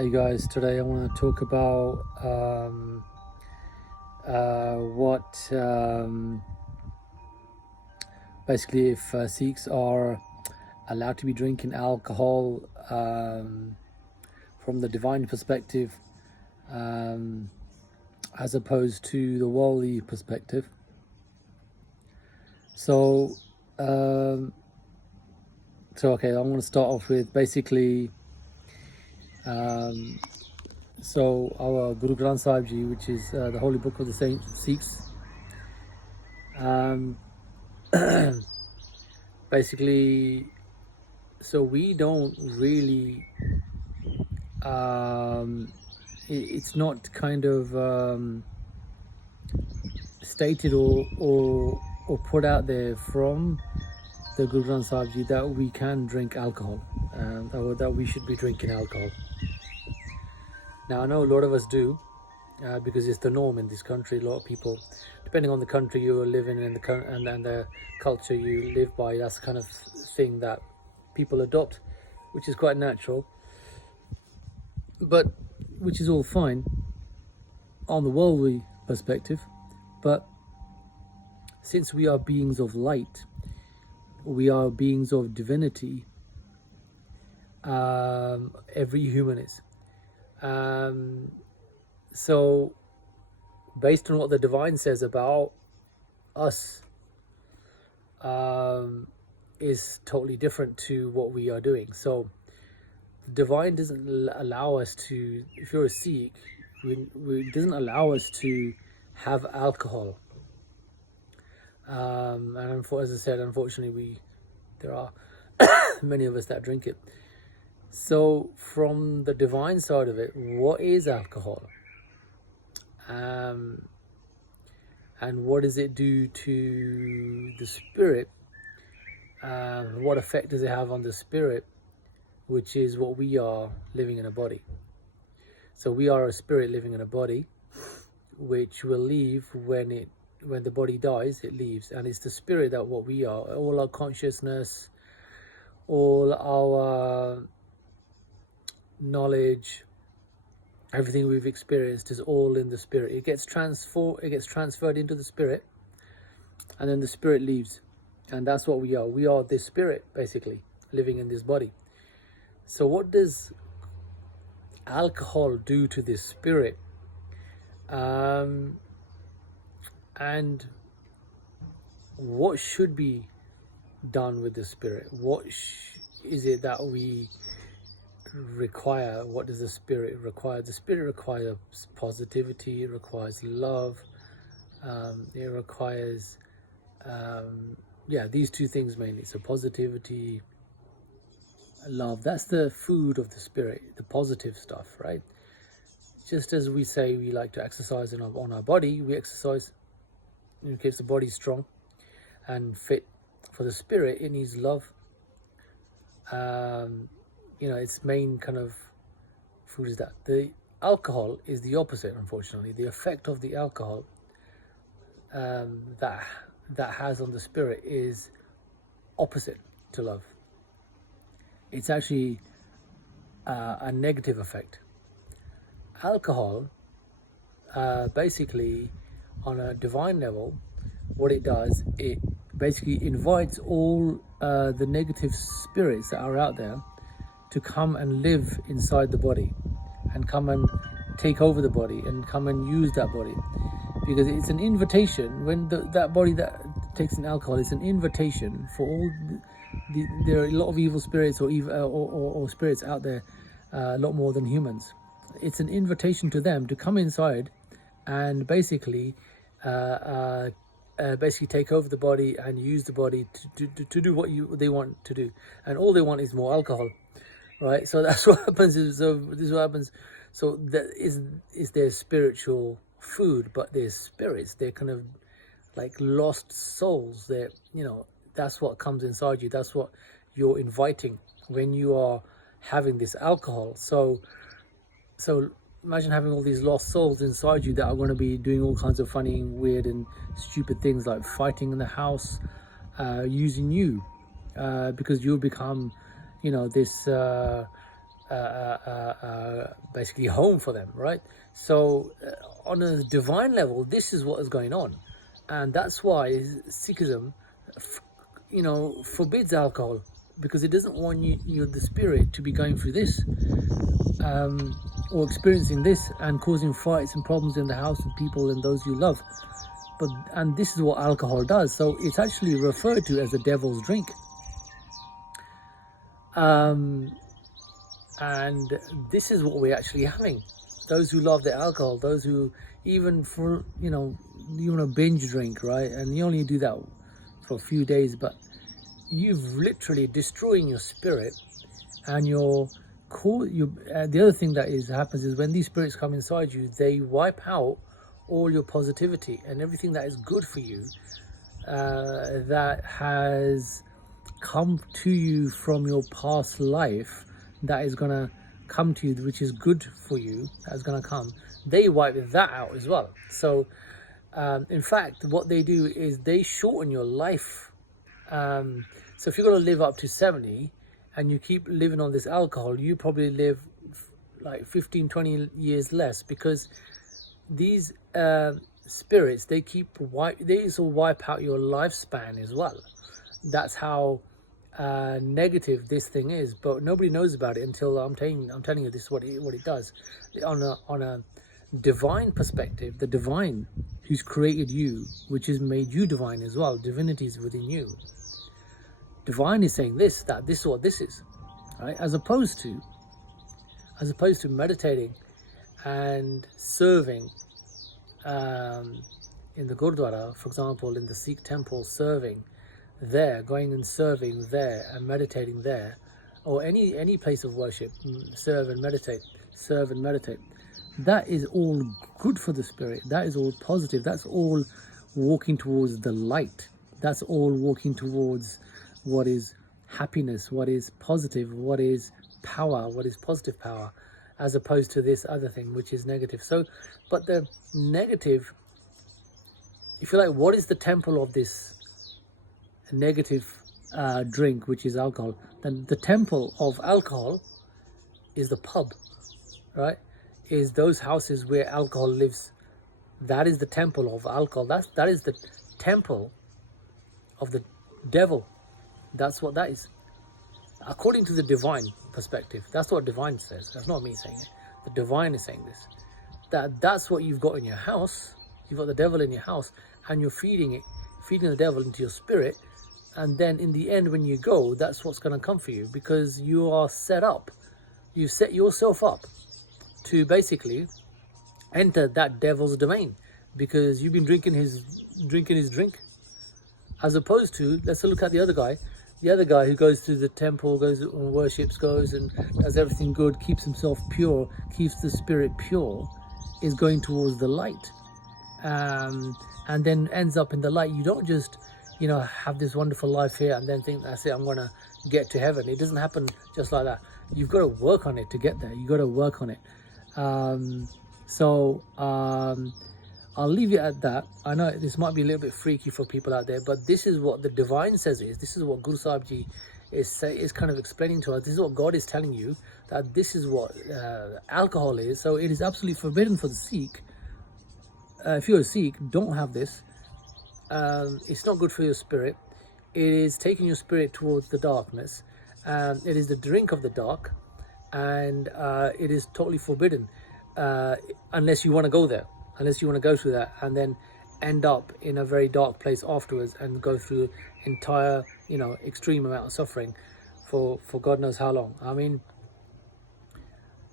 Hey guys, today I want to talk about what basically if Sikhs are allowed to be drinking alcohol from the divine perspective as opposed to the worldly perspective. So, okay, I'm going to start off with basically. So our Guru Granth Sahib Ji, which is the holy book of the Sikhs, basically, so we don't really, it's not kind of stated or put out there from the Guru Granth Sahib Ji that we can drink alcohol, or that we should be drinking alcohol. Now I know a lot of us do, because it's the norm in this country. A lot of people, depending on the country you're living in and the culture you live by, that's the kind of thing that people adopt, which is quite natural, but which is all fine on the worldly perspective. But since we are beings of light, we are beings of divinity, every human is. So based on what the divine says about us, is totally different to what we are doing. So the divine doesn't allow us to, if you're a Sikh, it doesn't allow us to have alcohol. And as I said, unfortunately, there are many of us that drink it. So from the divine side of it, what is alcohol? And what does it do to the spirit? What effect does it have on the spirit, which is what we are living in a body? So we are a spirit living in a body, which will leave when the body dies. It leaves, and it's the spirit that what we are. All our consciousness, all our knowledge, everything we've experienced is all in the spirit. It gets transferred into the spirit, and then the spirit leaves, and that's what we are. We are this spirit, basically, living in this body. So what does alcohol do to this spirit? And what should be done with the spirit? What is it that we require? What does the spirit require? The spirit requires positivity, it requires love, it requires these two things mainly. So positivity, love, that's the food of the spirit, the positive stuff, right? Just as we say we like to exercise on our body, we exercise in case the body's strong and fit. For the spirit, it needs love. Its main kind of food is that. The alcohol is the opposite, unfortunately. The effect of the alcohol that has on the spirit is opposite to love. It's actually a negative effect. Alcohol, basically, on a divine level, what it does, it basically invites all the negative spirits that are out there to come and live inside the body, and come and take over the body, and come and use that body, because it's an invitation. When that body that takes in alcohol, it's an invitation for all there are a lot of evil spirits or spirits out there, a lot more than humans. It's an invitation to them to come inside and basically take over the body and use the body to do what they want to do, and all they want is more alcohol, right? So that's what happens. This is what happens. So that is their spiritual food, but their spirits, they're kind of like lost souls. They're, that's what comes inside you. That's what you're inviting when you are having this alcohol. So imagine having all these lost souls inside you that are going to be doing all kinds of funny, weird and stupid things, like fighting in the house, using you, because you'll become, this basically home for them, right? So on a divine level, this is what is going on, and that's why Sikhism, forbids alcohol, because it doesn't want you the spirit to be going through this, or experiencing this and causing fights and problems in the house with people and those you love. And this is what alcohol does. So it's actually referred to as the devil's drink. And this is what we're actually having. Those who love the alcohol, those who even for, you want to binge drink, right? And you only do that for a few days, but you've literally destroying your spirit. And the other thing that happens is when these spirits come inside you, they wipe out all your positivity and everything that is good for you, that has come to you from your past life, that is going to come to you, which is good for you, that's going to come. They wipe that out as well. So in fact, what they do is they shorten your life. So if you're going to live up to 70 and you keep living on this alcohol, you probably live like 15-20 years less, because these spirits, they also wipe out your lifespan as well. That's how negative this thing is, but nobody knows about it until I'm telling you this is what it does. On a divine perspective, the divine who's created you, which has made you divine as well, divinity is within you. Divine is saying that this is what this is, right? As opposed to meditating and serving in the Gurdwara, for example, in the Sikh temple, serving there, going and serving there and meditating there, or any place of worship, serve and meditate. That is all good for the spirit. That is all positive. That's all walking towards the light. That's all walking towards what is happiness, what is positive, what is power, what is positive power, as opposed to this other thing which is negative. So, but the negative, if you like, what is the temple of this negative drink, which is alcohol? Then the temple of alcohol is the pub, right? Is those houses where alcohol lives. That is the temple of alcohol. That is the temple of the devil. That's what that is, according to the divine perspective. That's what divine says. That's not me saying it. The divine is saying this. That's what you've got in your house. You've got the devil in your house, and you're feeding the devil into your spirit. And then in the end, when you go, that's what's going to come for you, because you are set up. You set yourself up to basically enter that devil's domain, because you've been drinking his drink. As opposed to, let's look at the other guy who goes to the temple, goes and worships, goes and does everything good, keeps himself pure, keeps the spirit pure, is going towards the light, and then ends up in the light. You don't just have this wonderful life here and then think that's it, I'm gonna get to heaven. It doesn't happen just like that. You've got to work on it to get there. You've got to work on it. I'll leave it at that. I know this might be a little bit freaky for people out there, but this is what the divine says is. This is what Guru Sahib Ji is kind of explaining to us. This is what God is telling you, that this is what alcohol is. So it is absolutely forbidden for the Sikh. If you're a Sikh, don't have this. It's not good for your spirit. It is taking your spirit towards the darkness. It is the drink of the dark, and it is totally forbidden unless you want to go there. Unless you want to go through that and then end up in a very dark place afterwards and go through entire, extreme amount of suffering for God knows how long. I mean,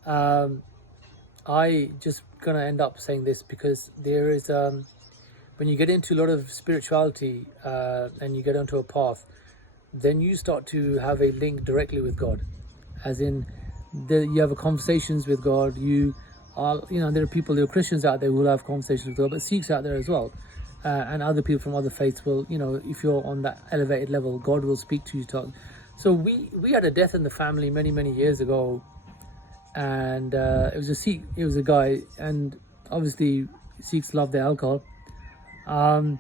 I just gonna end up saying this because there is, when you get into a lot of spirituality and you get onto a path, then you start to have a link directly with God, as in you have conversations with God. There are Christians out there who will have conversations with God, but Sikhs out there as well, and other people from other faiths will, if you're on that elevated level, God will speak to you. So we had a death in the family many years ago, and it was a Sikh, it was a guy, and obviously Sikhs love their alcohol, and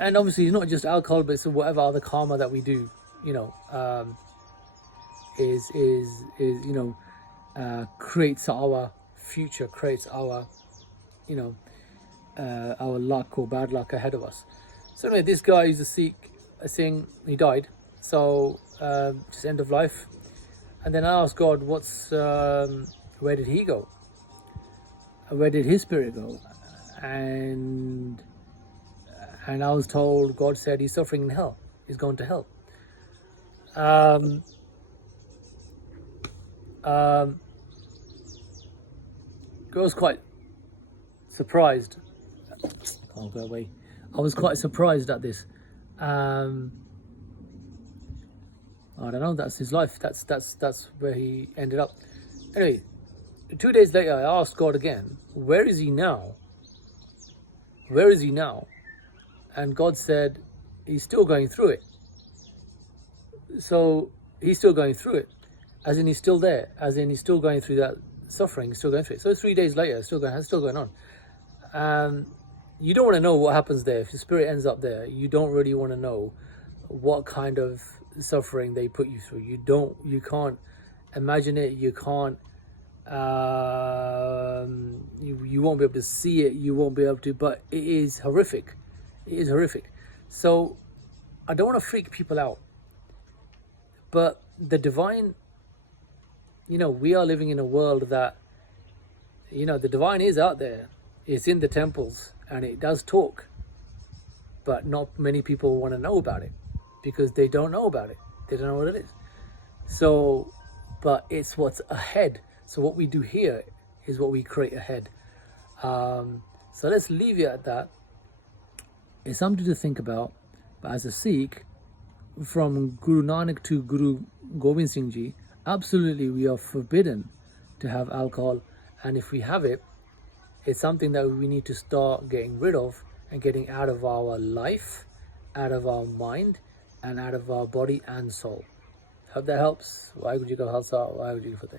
obviously it's not just alcohol, but it's whatever other karma that we do, creates our future, creates our our luck or bad luck ahead of us. So anyway, this guy is a Sikh, saying he died, so just end of life. And then I asked God, where did he go? Where did his spirit go? And I was told, God said he's suffering in hell. He's going to hell. I was quite surprised. Can't go away. I was quite surprised at this. I don't know. That's his life. That's where he ended up. Anyway, 2 days later, I asked God again, where is he now? Where is he now? And God said, he's still going through it. So he's still going through it, as in he's still there, as in he's still going through that suffering, he's still going through it. So 3 days later, it's still going on. You don't want to know what happens there. If your spirit ends up there, you don't really want to know what kind of suffering they put you through. You can't imagine it. You can't. You won't be able to see it. You won't be able to. But it is horrific. It is horrific. So I don't want to freak people out. But the divine, we are living in a world that, the divine is out there. It's in the temples and it does talk. But not many people want to know about it because they don't know about it. They don't know what it is. So, but it's what's ahead. So what we do here is what we create ahead. So let's leave it at that. It's something to think about. But as a Sikh, from Guru Nanak to Guru Gobind Singh Ji, absolutely we are forbidden to have alcohol, and if we have it, it's something that we need to start getting rid of and getting out of our life, out of our mind, and out of our body and soul. Hope that helps. Waheguru Ji Ka Khalsa, Waheguru Ji Ki Fateh.